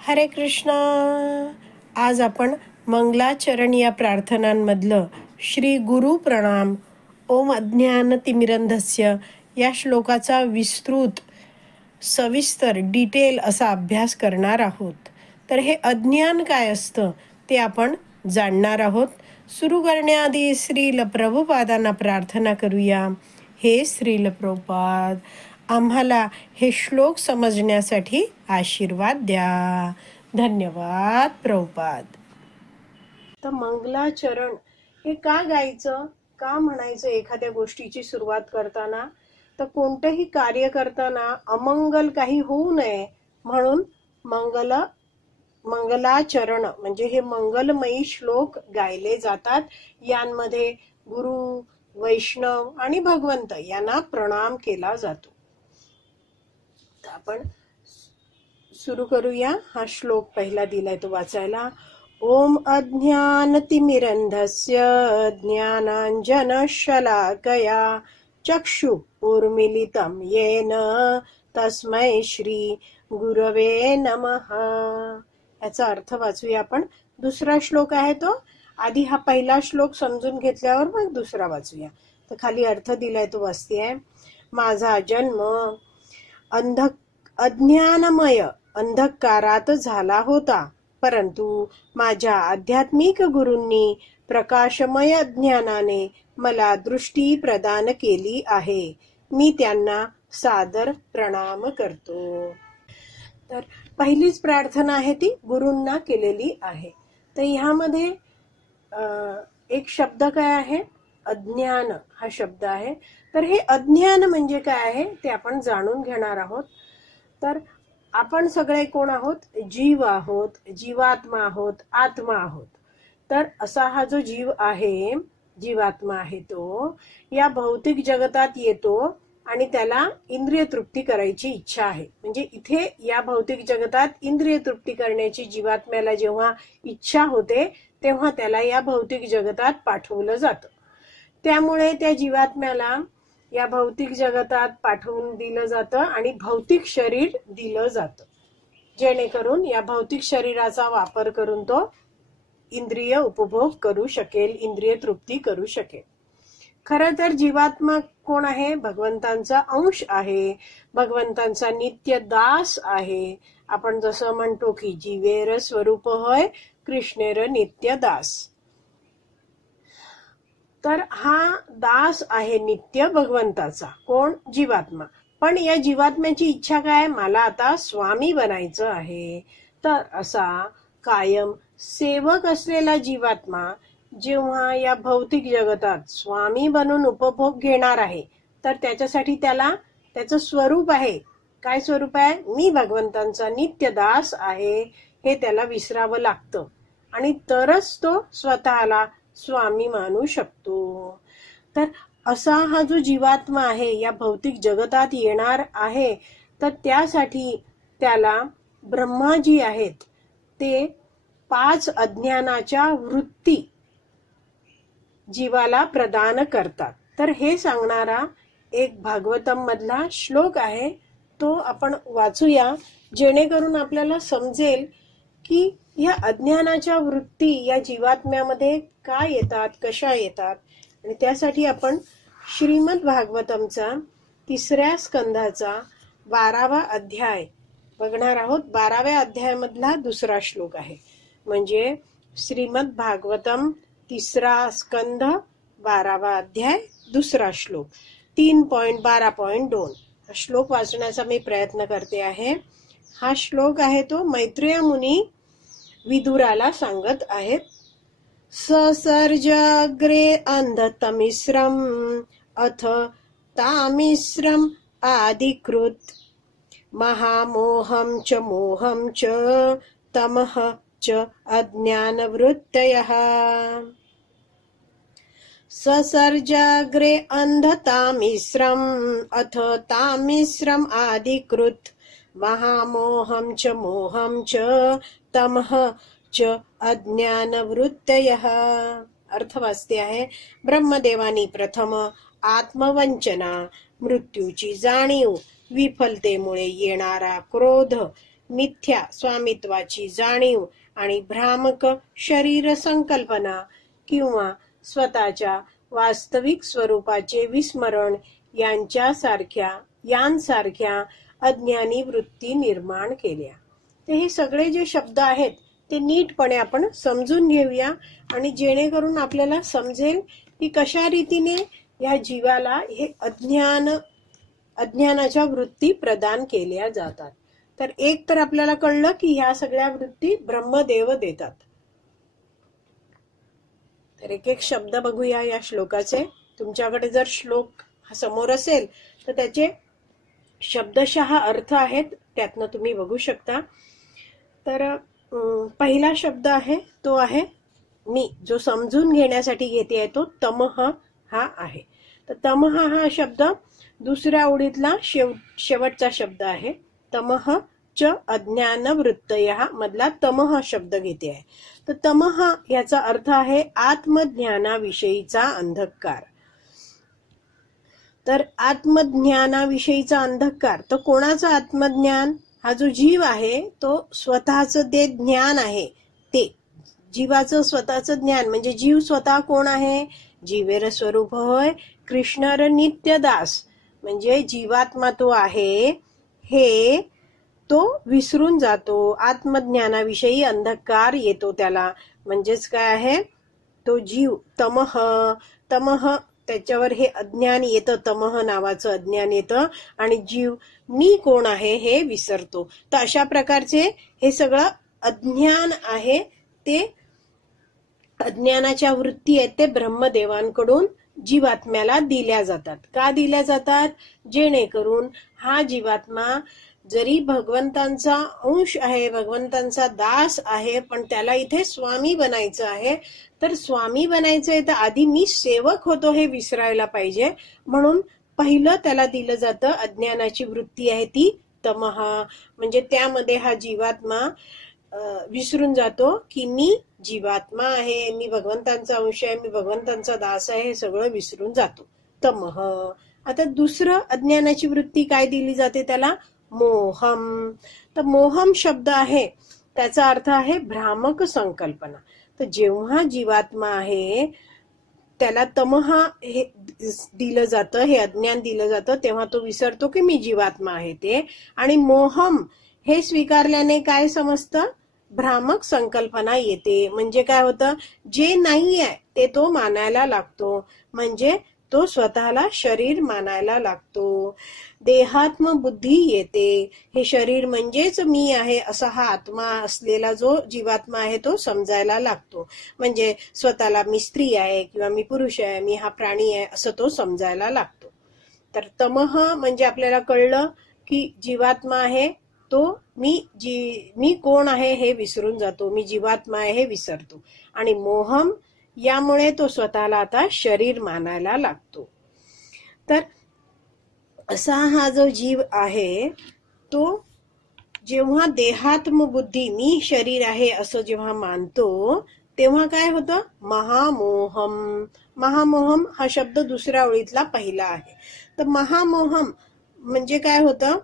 हरे कृष्णा. आज आपण मंगलाचरण या प्रार्थनांमधलं श्री गुरु प्रणाम ओम अज्ञानतिमिरंधस्य या श्लोकाचा विस्तृत सविस्तर डिटेल असा अभ्यास करणार आहोत. तर हे अज्ञान काय असतं ते आपण जाणणार आहोत. सुरू करण्याआधी श्रील प्रभुपादांना प्रार्थना करूया. हे श्रील प्रभुपाद, आम्हाला हे श्लोक समजण्यासाठी आशीर्वाद द्या. धन्यवाद प्रभुपाद. तर मंगलाचरण हे का गायचं, का म्हणायचं एखाद्या गोष्टीची सुरुवात करताना? तर कोणतंही कार्य करताना अमंगल काही होऊ नये म्हणून मंगलाचरण म्हणजे हे मंगलमयी श्लोक गायले जातात. यांमध्ये गुरु, वैष्णव आणि भगवंत यांना प्रणाम केला जातो. तर आपण सुरू करूया. हा श्लोक पहिला दिलाय तो वाचायला. ओम अज्ञानतिमिरंधस्य ज्ञानांजनशलाकया चक्षुरुन्मीलितं येन तस्मै श्री गुरवे नमः. याचा अर्थ वाचूया आपण. दुसरा श्लोक आहे तो. आधी हा पहिला श्लोक समजून घेतल्यावर मग दुसरा वाचूया. तर खाली अर्थ दिलाय तो वाचतेय. माझा जन्म अज्ञानमय अंधकारात झाला होता, परंतु माझ्या आध्यात्मिक गुरूंनी प्रकाशमय ज्ञानाने मला दृष्टी प्रदान केली आहे. मी त्यांना सादर प्रणाम करतो. तर पहिलीच प्रार्थना आहे ती गुरूंना केलेली आहे. तर ह्यामध्ये एक शब्द काय आहे? अज्ञान हा शब्द आहे. तर हे अज्ञान म्हणजे काय आहे ते आपण जाणून घेणार आहोत. तर आपण सगळे कोण आहोत? जीव आहोत, जीवात्मा आहोत, आत्मा आहोत. तर असा हा जो जीव आहे, जीवात्मा आहे, तो या भौतिक जगतात येतो आणि त्याला इंद्रिय तृप्ती करायची इच्छा आहे. म्हणजे इथे या भौतिक जगतात इंद्रिय तृप्ती करण्याची जीवात्म्याला जेव्हा इच्छा होते तेव्हा त्याला या भौतिक जगतात पाठवलं जातं. त्यामुळे त्या जीवात्म्याला या भौतिक जगतात पाठवून दिलं जातं आणि भौतिक शरीर दिलं जातं, जेणेकरून या भौतिक शरीराचा वापर करून तो इंद्रिय उपभोग करू शकेल, इंद्रिय तृप्ती करू शकेल. खरं तर जीवात्मा कोण आहे? भगवंतांचा अंश आहे, भगवंतांचा नित्य दास आहे. आपण जसं म्हणतो की जीवेर स्वरूप होय कृष्णेर नित्य दास. तर हा दास आहे नित्य भगवंताचा. कोण? जीवात्मा. पण या जीवात्म्याची इच्छा काय? मला आता स्वामी बनायचं आहे. तर असा कायम सेवक असलेला जीवात्मा जेव्हा या भौतिक जगतात स्वामी बनून उपभोग घेणार आहे, तर त्याच्यासाठी त्याला त्याचं स्वरूप आहे. काय स्वरूप आहे? मी भगवंतांचा नित्य दास आहे हे त्याला विसरावं लागतं आणि तरच तो स्वतःला स्वामी मानू शकतो. तर असा हा जो जीवात्मा आहे या भौतिक जगतात येणार आहे, तर त्यासाठी त्याला ब्रह्माजी आहेत ते 5 अज्ञानाच्या वृत्ती जीवाला प्रदान करतात. तर हे सांगणारा एक भागवतम मधला श्लोक आहे, तो आपण वाचूया, जेणेकरून आपल्याला समजेल की या अज्ञानाच्या वृत्ती या जीवात्म्यामध्ये काय येतात, कशा येतात. आणि त्यासाठी आपण श्रीमद भागवतमचा 3ऱ्या स्कंधाचा 12वा अध्याय बघणार आहोत. 12व्या अध्यायामधला दुसरा श्लोक आहे. म्हणजे श्रीमद भागवतम 3रा स्कंध 12वा अध्याय दुसरा श्लोक 3.12.2 हा श्लोक वाचण्याचा मी प्रयत्न करते आहे. हा श्लोक आहे तो मैत्रेय मुनी विदुराला सांगत आहेत. ससर्जाग्रे अंधतमिश्रम अथ तामिश्रम आदिकृत महामोहं च मोहं च तमः च अज्ञानवृत्तयः. ससर्जाग्रे अंधतामिश्रम अथ तामिश्रम आदिकृत महामोहं च मोहं च तमः च अज्ञानवृत्तयः. अर्थ वाचते आहे. ब्रह्मदेवानी प्रथम आत्मवंचना, मृत्यूची जाणीव, विफलतेमुळे येणारा क्रोध मिथ्या स्वामित्वाची जाणीव आणि भ्रामक शरीर संकल्पना किंवा स्वतःच्या वास्तविक स्वरूपाचे विस्मरण यांसारख्या अज्ञानी वृत्ती निर्माण केल्या. तर हे सगळे जे शब्द आहेत ते नीटपणे आपण समजून घेऊया आणि जेणेकरून आपल्याला समजेल की कशा रीतीने या जीवाला हे अज्ञानाच्या वृत्ती प्रदान केल्या जातात. तर एक तर आपल्याला कळलं की ह्या सगळ्या वृत्ती ब्रह्मदेव देतात. तर एक एक शब्द बघूया या श्लोकाचे. तुमच्याकडे जर श्लोक समोर असेल तर त्याचे शब्दशः अर्थ आहेत, त्यातनं तुम्ही बघू शकता. तर पहिला शब्द आहे तो आहे मी, जो समजून घेण्यासाठी घेते तो तमः हा आहे. तर तमः हा शब्द दुसऱ्या ओळीतला शेवटचा शब्द आहे. तमः च अज्ञान वृत्तयः मधला तमः शब्द घेते आहे. तर तमः याचा अर्थ आहे आत्मज्ञानाविषयीचा अंधकार. तर आत्मज्ञानाविषयीचा अंधकार, तर कोणाचा आत्मज्ञान? हा जो जीव आहे तो स्वतःचं ते ज्ञान आहे, ते जीवाचं स्वतःचं ज्ञान. म्हणजे जीव स्वतः कोण आहे? जीवेर स्वरूप होय कृष्णर नित्यदास. म्हणजे जीवात्मा तो आहे हे तो विसरून जातो. आत्मज्ञानाविषयी अंधकार येतो त्याला. म्हणजेच काय आहे? तो जीव तमः त्याच्यावर हे अज्ञान येतं, तमः नावाचं अज्ञान येतं आणि जीव मी कोण आहे हे विसरतो. तर अशा प्रकारचे हे सगळं अज्ञान आहे, ते अज्ञानाच्या वृत्ती आहेत ते ब्रह्मदेवांकडून जीवात्म्याला दिल्या जातात. का दिल्या जातात? जेणेकरून हा जीवात्मा जरी भगवंतांचा अंश आहे, भगवंतांचा दास आहे, पण त्याला इथे स्वामी बनायचं आहे. तर स्वामी बनायचंय तर आधी मी सेवक होतो हे विसरायला पाहिजे. म्हणून पहिलं त्याला दिलं जातं अज्ञानाची वृत्ती आहे ती तमः. म्हणजे त्यामध्ये हा जीवात्मा विसरून जातो की मी जीवात्मा आहे, मी भगवंतांचा अंश आहे, मी भगवंतांचा दास आहे, हे सगळं विसरून जातो. तमः. आता दुसरं अज्ञानाची वृत्ती काय दिली जाते त्याला? मोहम. तर मोहम शब्द आहे त्याचा अर्थ आहे भ्रामक संकल्पना. तर जेव्हा जीवात्मा आहे त्याला तमः हे दिलं जातं, हे अज्ञान दिलं जातं, तेव्हा तो विसरतो की मी जीवात्मा आहे ते. आणि मोहम हे स्वीकारल्याने काय समजतं? भ्रामक संकल्पना येते. म्हणजे काय होतं? जे नाही आहे ते तो मानायला लागतो. म्हणजे तो स्वतःला शरीर मानायला लागतो. देहात्म बुद्धी येते. हे शरीर म्हणजेच मी आहे असा हा आत्मा असलेला जो जीवात्मा आहे तो समजायला लागतो. म्हणजे स्वतःला मी स्त्री आहे किंवा मी पुरुष आहे, मी हा प्राणी आहे असं तो समजायला लागतो. तर तमः म्हणजे आपल्याला कळलं की जीवात्मा आहे तो मी कोण आहे हे विसरून जातो, मी जीवात्मा आहे हे विसरतो. आणि मोहम यामुळे तो स्वतःला आता शरीर मानायला लागतो. तर असा हा जो जीव आहे तो जेव्हा देहात्म बुद्धी मी शरीर आहे असं जेव्हा मानतो तेव्हा काय होतं? महामोहम. महामोहम हा शब्द दुसऱ्या ओळीतला पहिला आहे. तर महामोहम म्हणजे काय होतं?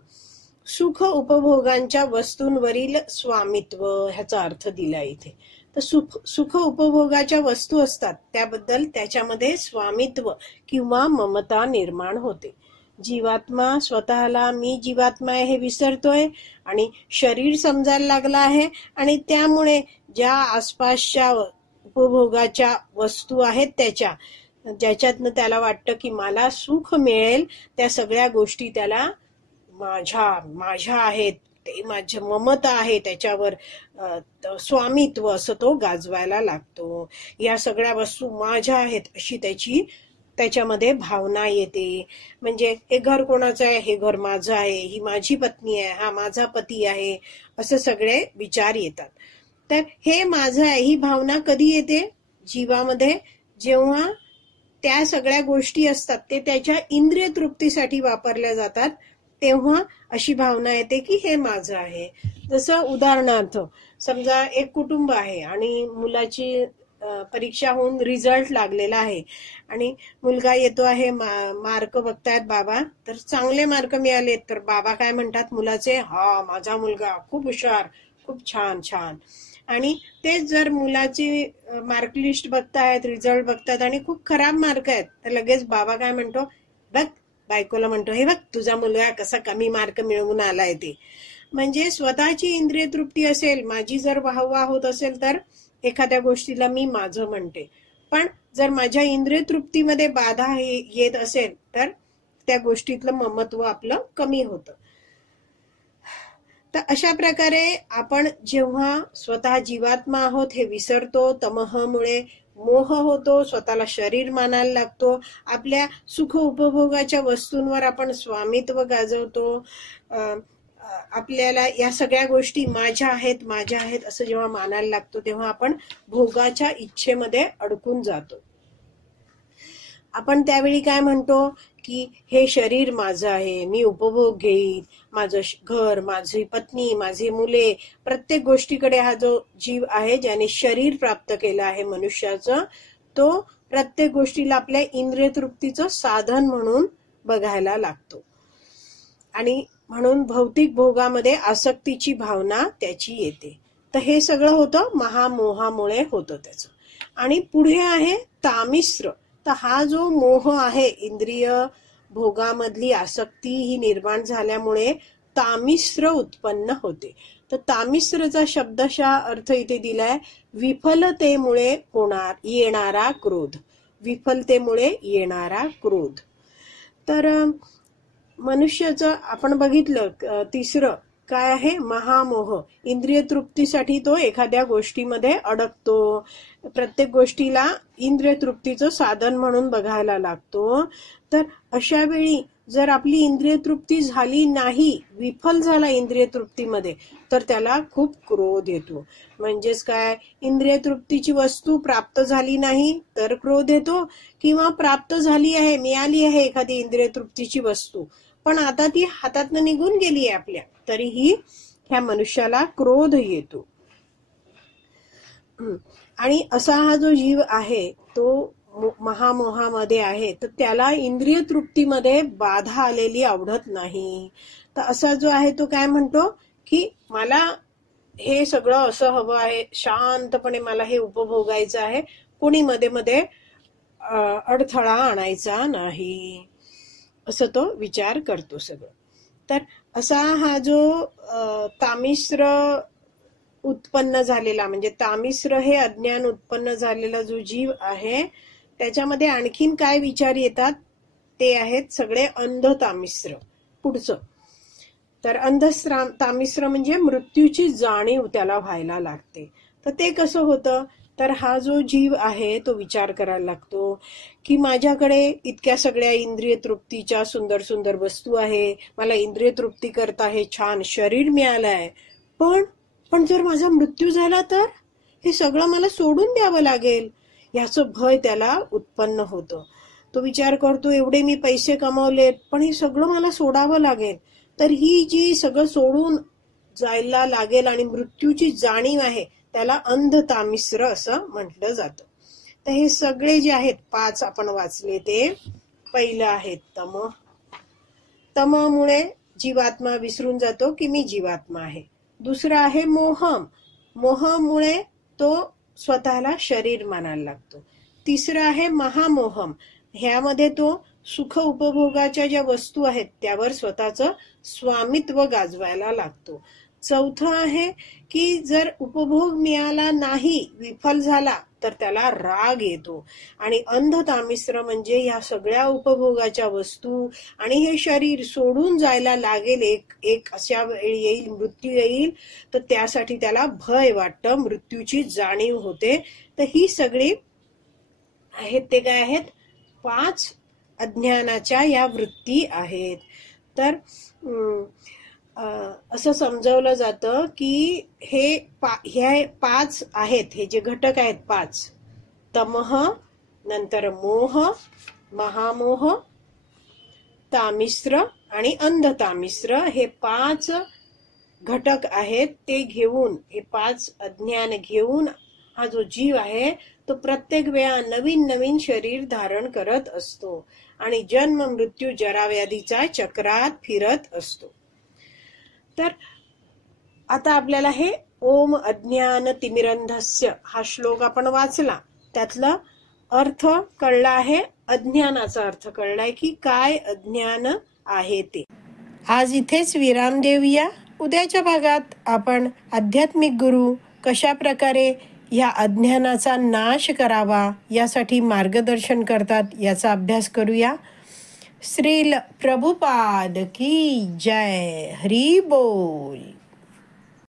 सुख उपभोगांच्या वस्तूंवरील स्वामित्व ह्याचा अर्थ दिला इथे. तर सुख उपभोगाच्या वस्तू असतात त्याबद्दल त्याच्यामध्ये स्वामित्व किंवा ममता निर्माण होते. जीवात्मा स्वतःला मी जीवात्मा आहे हे विसरतोय आणि शरीर समजायला लागला आहे. आणि त्यामुळे ज्या आसपासच्या उपभोगाच्या वस्तू आहेत ज्याच्यातनं त्याला वाटतं की मला सुख मिळेल, त्या सगळ्या गोष्टी त्याला माझ्या आहेत, ते माझ्या ममता आहे, त्याच्यावर स्वामित्व असं तो गाजवायला लागतो. या सगळ्या वस्तू माझ्या आहेत अशी त्याच्यामध्ये भावना येते. म्हणजे हे घर कोणाचं आहे? हे घर माझं आहे. ही माझी पत्नी आहे, हा माझा पती आहे, असे सगळे विचार येतात. तर हे माझं आहे ही भावना कधी येते? जीवामध्ये जेव्हा त्या सगळ्या गोष्टी असतात ते त्याच्या इंद्रिय तृप्तीसाठी वापरल्या जातात तेव्हा अशी भावना येते की हे माझं आहे. जसं उदाहरणार्थ समजा एक कुटुंब आहे आणि मुलाची परीक्षा होऊन रिझल्ट लागलेला आहे आणि मुलगा येतो आहे, मार्क बघतायत बाबा, तर चांगले मार्क मिळालेत, तर बाबा काय म्हणतात मुलाचे, हा माझा मुलगा खूप हुशार, खूप छान छान. आणि तेच जर मुलाची मार्क लिस्ट बघतायत, रिझल्ट बघतायत आणि खूप खराब मार्क आहेत, तर लगेच बाबा काय म्हणतो, बघ, बायकोला म्हणतो, हे बघ तुझा मुलगा कसा कमी मार्क मिळवून आलाय ते. म्हणजे स्वतःची इंद्रिय तृप्ती असेल, माझी जर वाहवा होत असेल, तर एखाद्या गोष्टीला मी माझं म्हणते. पण जर माझ्या इंद्रिय तृप्तीमध्ये बाधा येत असेल, तर त्या गोष्टीतलं ममत्व आपलं कमी होतं. तर अशा प्रकारे आपण जेव्हा स्वतः जीवात्मा आहोत हे विसरतो, तमहमुळे मोह होतो, स्वतःला शरीर मानायला लागतो, आपल्या सुख उपभोगाच्या वस्तूंवर आपण स्वामित्व गाजवतो, आपल्याला या सगळ्या गोष्टी माझ्या आहेत असं जेव्हा मानायला लागतो, तेव्हा आपण भोगाच्या इच्छेमध्ये अडकून जातो. आपण त्यावेळी काय म्हणतो की हे शरीर माझं आहे, मी उपभोग घेईन, माझं घर, माझी पत्नी, माझी मुले, प्रत्येक गोष्टीकडे हा जो जीव आहे ज्याने शरीर प्राप्त केलं आहे मनुष्याचं, तो प्रत्येक गोष्टीला आपल्या इंद्रिय तृप्तीचं साधन म्हणून बघायला लागतो आणि म्हणून भौतिक भोगामध्ये आसक्तीची भावना त्याची येते. तर हे सगळं होतं महामोहामुळे होतं त्याचं. आणि पुढे आहे तामिश्र. तर हा जो मोह आहे, इंद्रिय भोगामधली आसक्ती ही निर्माण झाल्यामुळे तामिश्र उत्पन्न होते. तर तामिश्रचा शब्दशः अर्थ इथे दिलाय, विफलतेमुळे येणारा क्रोध. विफलतेमुळे येणारा क्रोध. तर मनुष्याचं आपण बघितलं तिसरं काय आहे, महामोह. इंद्रिय तृप्तीसाठी तो एखाद्या गोष्टीमध्ये अडकतो, प्रत्येक गोष्टीला इंद्रिय तृप्तीचं साधन म्हणून बघायला लागतो. तर अशा वेळी जर आपली इंद्रिय तृप्ती झाली नाही, विफल झाला इंद्रिय तृप्तीमध्ये, तर त्याला खूप क्रोध येतो. म्हणजेच काय, इंद्रिय तृप्तीची वस्तू प्राप्त झाली नाही तर क्रोध येतो, किंवा प्राप्त झाली आहे, मिळाली आहे एखादी इंद्रिय तृप्तीची वस्तू, पण आता ती हातातनं निघून गेली आहे आपल्या, तरीही ह्या मनुष्याला क्रोध येतो. आणि असा हा जो जीव आहे तो महामोहामध्ये आहे, तर त्याला इंद्रिय तृप्तीमध्ये बाधा आलेली आवडत नाही. तर असा जो आहे तो काय म्हणतो की मला हे सगळं असं हवं आहे, शांतपणे मला हे उपभोगायचं आहे, कोणी मध्ये मध्ये अडथळा आणायचा नाही, असं तो विचार करतो सगळं. तर असा हा जो तामिश्र उत्पन्न झालेला, म्हणजे तामिश्र हे अज्ञान उत्पन्न झालेला जो जीव आहे, त्याच्यामध्ये आणखीन काय विचार येतात, ते आहेत सगळे अंध तामिश्र. पुढचं तर अंध तामिश्र म्हणजे मृत्यूची जाणीव त्याला व्हायला लागते. तर ते कसं होतं, तर हा जो जीव आहे तो विचार करायला लागतो की माझ्याकडे इतक्या सगळ्या इंद्रिय तृप्तीच्या सुंदर सुंदर वस्तू आहे, मला इंद्रिय तृप्ती करता हे छान शरीर मिळालंय, पण जर माझा मृत्यू झाला तर हे सगळं मला सोडून द्यावं लागेल, याचं भय त्याला उत्पन्न होतं. तो विचार करतो, एवढे मी पैसे कमवलेत, पण हे सगळं मला सोडावं लागेल, तर ही जी सगळं सोडून जायला लागेल आणि मृत्यूची जाणीव आहे, त्याला अंध तामिश्र असं म्हटलं जातं. तर हे सगळे जे आहेत 5 आपण वाचले, ते पहिलं आहे तम. तममुळे जीवात्मा विसरून जातो की मी जीवात्मा आहे. दुसरं आहे मोहम. मोहमुळे तो स्वतःला शरीर मानायला लागतो. तिसरं आहे महामोहम. ह्यामध्ये तो सुख उपभोगाच्या ज्या वस्तू आहेत त्यावर स्वतःचं स्वामित्व गाजवायला लागतो. चौथं आहे की जर उपभोग मिळाला नाही, विफल झाला, तर त्याला राग येतो. आणि अंध तामिश्र म्हणजे ह्या सगळ्या उपभोगाच्या वस्तू आणि हे शरीर सोडून जायला लागेल, एक अशा वेळी येईल, मृत्यू येईल, तर त्यासाठी त्याला भय वाटतं, मृत्यूची जाणीव होते. तर ही सगळी आहेत ते काय आहेत, 5 अज्ञानाच्या या वृत्ती आहेत. तर असं समजवलं जातं की हे 5 आहेत, हे जे घटक आहेत 5, तमह, नंतर मोह, महामोह, तामिश्र आणि अंध तामिश्र, हे 5 घटक आहेत. ते घेऊन, हे 5 अज्ञान घेऊन हा जो जीव आहे तो प्रत्येक वेळा नवीन नवीन शरीर धारण करत असतो आणि जन्म मृत्यू जराव्याधीचा चक्रात फिरत असतो. तर आता आपल्याला हे ओम अज्ञान तिमिरंधस्य हा श्लोक आपण वाचला, त्यातला अर्थ कळला आहे, अज्ञानाचा अर्थ कळलाय की काय अज्ञान आहे ते. आज इथेच विराम देऊया. उद्याच्या भागात आपण आध्यात्मिक गुरु कशा प्रकारे या अज्ञानाचा नाश करावा यासाठी मार्गदर्शन करतात याचा अभ्यास करूया. श्रील प्रभुपाद की जय. हरी बोल.